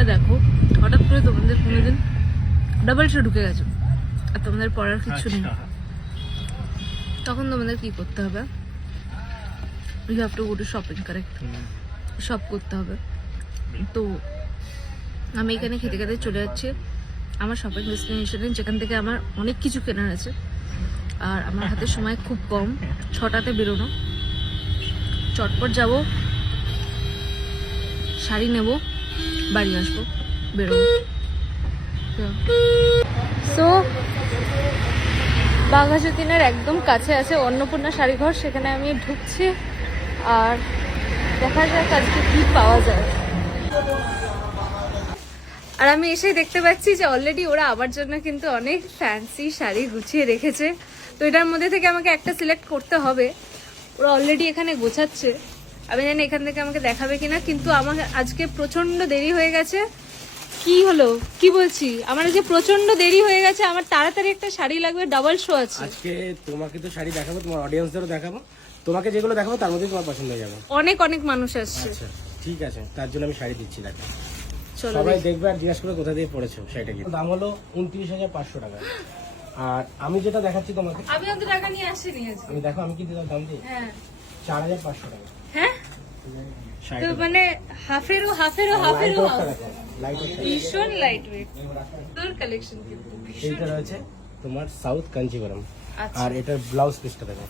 তোমরা দেখো হঠাৎ করে তোমাদের কোনোদিন ডাবল শো ঢুকে গেছো। আর তোমাদের পড়ার কিছু নেই। আচ্ছা। তখন তোমাদের কি করতে হবে? You have to go to shopping correct shop করতে হবে। তো আমি এখানে খেতে খেতে চলে যাচ্ছি। আমার শপিং ডেস্টিনেশনে যেখান থেকে আমার অনেক কিছু কেনার আছে। আর আমার হাতে সময় খুব কম। ছটাতে বেরোনো। চটপট যাব। শাড়ি নেব। বাড়ি আসব, বেরোবো। সো বাঘাযতীনের একদম কাছে আছে অন্নপূর্ণা শাড়িঘর, সেখানে আমি ঢুকছি আর দেখা যাক আজকে কি পাওয়া যায়। আর আমি এসেই দেখতে পাচ্ছি যে অলরেডি ওরা আমার জন্য কিন্তু অনেক ফ্যান্সি শাড়ি গুছিয়ে রেখেছে। তো এটার মধ্যে থেকে আমাকে একটা সিলেক্ট করতে হবে। ওরা অলরেডি এখানে গোছাচ্ছে। আমি জানি এখান থেকে আমাকে দেখাবে কিনা কিন্তু আমার আজকে প্রচণ্ড দেরি হয়ে গেছে। কি হলো? কি বলছি? আমার আজকে প্রচণ্ড দেরি হয়ে গেছে আমার তাড়াতাড়ি একটা শাড়ি লাগবে ডাবল শো আছে। আজকে তোমাকে তো শাড়ি দেখাবো তোমার অডিয়েন্সদেরও দেখাবো। তোমাকে যেগুলো দেখাবো তার মধ্যে তোমার পছন্দ হয়ে যাবে। অনেক অনেক মানুষ আসছে। আচ্ছা ঠিক আছে তার জন্য আমি শাড়ি দিচ্ছি দেখো। সবাই দেখবে আর জিজ্ঞাসা করে কোথা দিয়ে পড়েছো শাড়িটা কি। দাম হলো উনত্রিশ হাজার পাঁচশো টাকা। আর আমি যেটা দেখাচ্ছি তোমাকে আমি অত টাকা নিয়ে আসিনি আমি দেখো আমি কি দিলাম দাম দিই হ্যাঁ। চার হাজার পাঁচশো টাকা। তো মানে হাফেরও হাফেরও হাফেরও ওয়েটটা দেখো লাইট ওয়েটটা ভীষণ লাইট ওয়েট তোর কালেকশন কিন্তু এইটা রয়েছে তোমার সাউথ আচ্ছা। আর এটার ব্লাউজ পিসটা দেখো।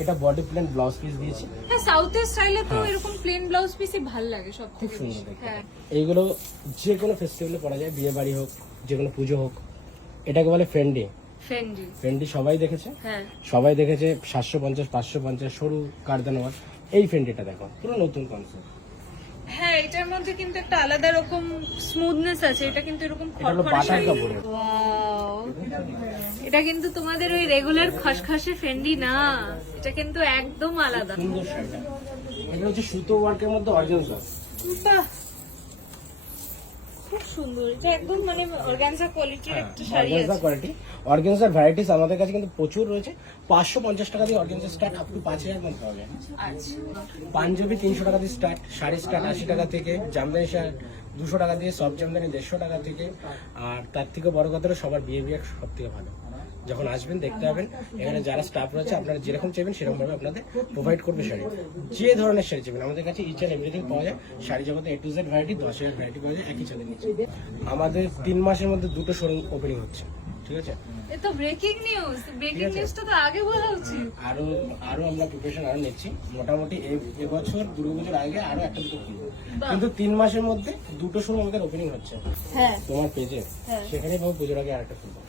এটা বডি প্লেন ব্লাউজ পিস দিয়েছি। হ্যাঁ সাউথের স্টাইলে তো এরকম প্লেন ব্লাউজ পিসই ভালো লাগে সব খুব থেকে সুন্দর বেশি। হ্যাঁ। এইগুলো যে কোনো ফেস্টিভ্যালে পরা যায় বিয়ে বাড়ি হোক যে কোনো পুজো হোক। এটাকে বলে ফ্রেন্ডি ফেন্ডি ফ্রেন্ডি সবাই দেখেছে। হ্যাঁ। সবাই দেখেছে সাতশো পঞ্চাশ পাঁচশো পঞ্চাশ সরু কার্দানোয়ার। এই ফ্রেন্ডিটা দেখো পুরো নতুন কনসেপ্ট হ্যাঁ এটার মধ্যে কিন্তু একটা আলাদা রকম স্মুথনেস আছে এটা কিন্তু এরকম এটা হলো খড়খড়ে শাড়ি- এটা কিন্তু তোমাদের ওই রেগুলার খসখসে ফেন্ডি না। এটা কিন্তু একদম আলাদা। সুন্দর শাড়িটা। এটা হচ্ছে সুতো ওয়ার্কের মধ্যে অর্জন বাহ! খুব সুন্দর। এটা একদম মানে অর্গানজা কোয়ালিটির একটা শাড়ি অর্গেন্সা আছে। কোয়ালিটি অর্গেন্সার ভ্যারাইটিস আমাদের কাছে কিন্তু প্রচুর রয়েছে। পাঁচশো পঞ্চাশ টাকা দিয়ে স্টার্ট আপ টু পাঁচ হাজার মধ্যে পাওয়া যায় আচ্ছা। পাঞ্জাবি তিনশো টাকা দিয়ে স্টার্ট শাড়ি স্টার্ট আশি টাকা থেকে জামদানি দুশো টাকা দিয়ে সব জামদানি দেড়শো টাকা থেকে। আর তার থেকে বড় কথা সবার বিহেভিয়ার সব থেকে ভালো। যখন আসবেন দেখতে পাবেন। এখানে যারা স্টাফ রয়েছে আপনারা যেরকম চাইবেন সেরকম ভাবে আপনাদের প্রোভাইড করবে শাড়ি। যে ধরনের শাড়ি চাইবেন আমাদের কাছে ইচ অ্যান্ড এভরিথিং পাওয়া যায়। শাড়ি জগতে এ টু জেড ভ্যারাইটি দশ হাজার ভ্যারাইটি পাওয়া যায় একই ছাদের নিচে আমাদের তিন মাসের মধ্যে দুটো শোরুম ওপেনিং হচ্ছে ঠিক আছে? এ তো ব্রেকিং নিউজ ব্রেকিং নিউজটা তো আগে বলা উচিত। আরও আরও আমরা প্রিপারেশন আরও নিচ্ছি। মোটামুটি এবছর দুর্গাপুজোর আগে আরও একটা দুটো কিন্তু তিন মাসের মধ্যে দুটো শোরুম আমাদের ওপেনিং হচ্ছে। হ্যাঁ। তোমার পেজে হ্যাঁ। সেখানে পাবো পুজোর আগে আরেকটা খুলবো।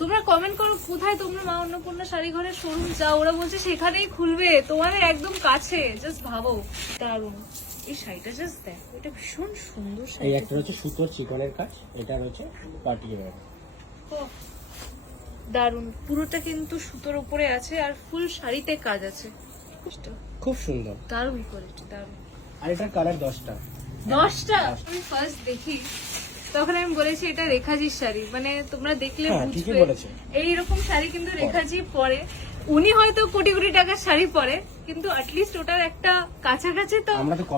তোমরা কমেন্ট করো কোথায় তোমরা মা অন্নপূর্ণা শাড়ি ঘরের শোরুম যাও। ওরা বলছে সেখানেই খুলবে। তোমাদের একদম কাছে। জাস্ট ভাবো। দারুণ এই শাড়িটা জাস্ট দেখো। এটা ভীষণ সুন্দর এই একটা হচ্ছে সুতোর চিকনের কাজ। এটা হচ্ছে পার্টি ওয়্যার। দারুণ পুরোটা কিন্তু সুতোর উপরে আছে আর ফুল শাড়িতে কাজ আছে। খুব সুন্দর। দারুণ কোয়ালিটি দারুণ আর এটার কালার দশটা। দশটা? আমি ফার্স্ট দেখি। তখন আমি বলেছি এটা রেখাজির শাড়ি। মানে তোমরা দেখলে হ্যাঁ, বুঝবে। এইরকম শাড়ি কিন্তু রেখাজি পরে। উনি হয়তো কোটি কোটি টাকার শাড়ি পরে কিন্তু অ্যাটলিস্ট ওটার একটা কাছাকাছি তো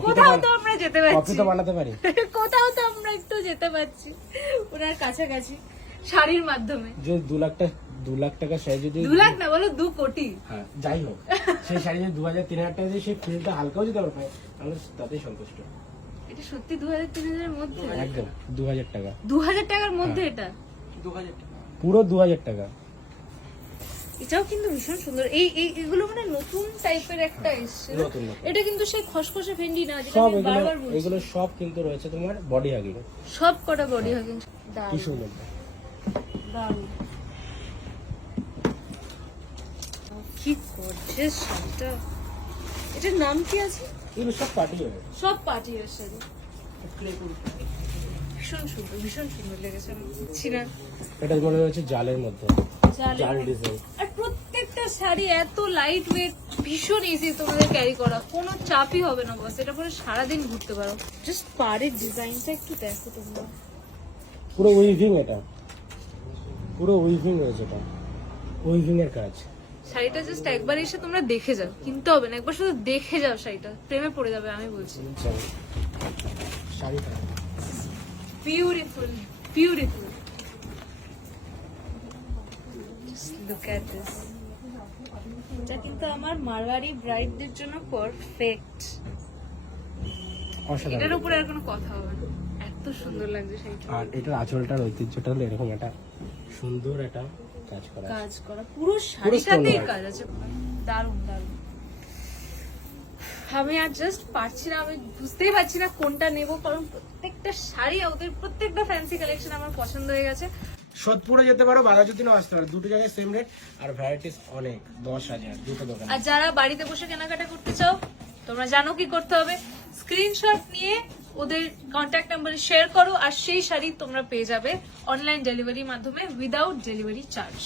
কোথাও তো আমরা যেতে পারছি। বানাতে পারি। কোথাও তো আমরা একটু যেতে পারছি। ওনার কাছাকাছি শাড়ির মাধ্যমে। যে দু লাখটা দু লাখ টাকা শাড়ি যদি দু লাখ না বলো দু কোটি। হ্যাঁ যাই হোক। সেই শাড়ি যদি দু হাজার তিন হাজার টাকা দিয়ে সেই ফিলটা হালকাও যদি আমরা পাই আমরা তাতেই সন্তুষ্ট। এটা সত্যি দু হাজার তিন হাজারের মধ্যে? একদম দু হাজার টাকা। দু হাজার টাকার মধ্যে হ্যাঁ। এটা পুরো দু হাজার টাকা। এটাও কিন্তু ভীষণ সুন্দর। এই এই এগুলো মানে নতুন টাইপের একটা এসছে। এটা কিন্তু সেই খসখসে ভেন্ডি না যেটা সব আমি বারবার বলছি। এগুলো সব কিন্তু রয়েছে তোমার বডি হাগিং সব কটা বডি হাগিং টিস্যুর মধ্যে দারুণ। কি গর্জিয়াস শাড়িটা। এটার নাম কি আছে? এগুলো সব পার্টি হবে। সব পার্টি এর শাড়ি ভীষণ সুন্দর ভীষণ সুন্দর লেগেছে আমি বুঝছি না। এটা মনে হচ্ছে জালের মধ্যে। জাল ডিজাইন আর প্রত্যেকটা শাড়ি এত লাইট ওয়েট ভীষণ ইজি তোমাদের ক্যারি করা। কোনো চাপই হবে না বস এটা পরে সারাদিন ঘুরতে পারো। জাস্ট পাড়ের ডিজাইনটা একটু দেখো তোমরা। পুরো উইভিং এটা। পুরো উইভিং রয়েছে এটা। উইভিং এর কাজ। শাড়িটা জাস্ট একবার এসে তোমরা দেখে যাও। কিনতে হবে না একবার শুধু দেখে যাও শাড়িটা। প্রেমে পড়ে যাবে আমি বলছি। Beautiful beautiful look at this এটা কিন্তু আমার মারওয়ারি ব্রাইডদের জন্য পারফেক্ট এটার উপরে আর কোনো কথা হবে না। এত সুন্দর লাগছে সেইটা আর এটার আঁচলটার ঐতিহ্যটা হলো এরকম একটা সুন্দর একটা কাজ করা কাজ করা পুরো শাড়িটাতেই কাজ আছে। দারুণ দারুণ। আমি আর জাস্ট পারছি না আমি বুঝতেই পারছি না কোনটা নেব কারণ প্রত্যেকটা শাড়ি ওদের প্রত্যেকটা ফ্যান্সি কালেকশন আমার পছন্দ হয়ে গেছে। সোদপুরে যেতে পারো বাঘাযতীনও আসতে পারো। দুটো জায়গায় সেম রেট আর ভ্যারাইটিস অনেক দশ হাজার দুটো দোকান। আর যারা বাড়িতে বসে কেনাকাটা করতে চাও তোমরা জানো কি করতে হবে। স্ক্রিনশট নিয়ে ওদের কন্ট্যাক্ট নাম্বারে শেয়ার করো আর সেই শাড়ি তোমরা পেয়ে যাবে অনলাইন ডেলিভারির মাধ্যমে উইদাউট ডেলিভারি চার্জ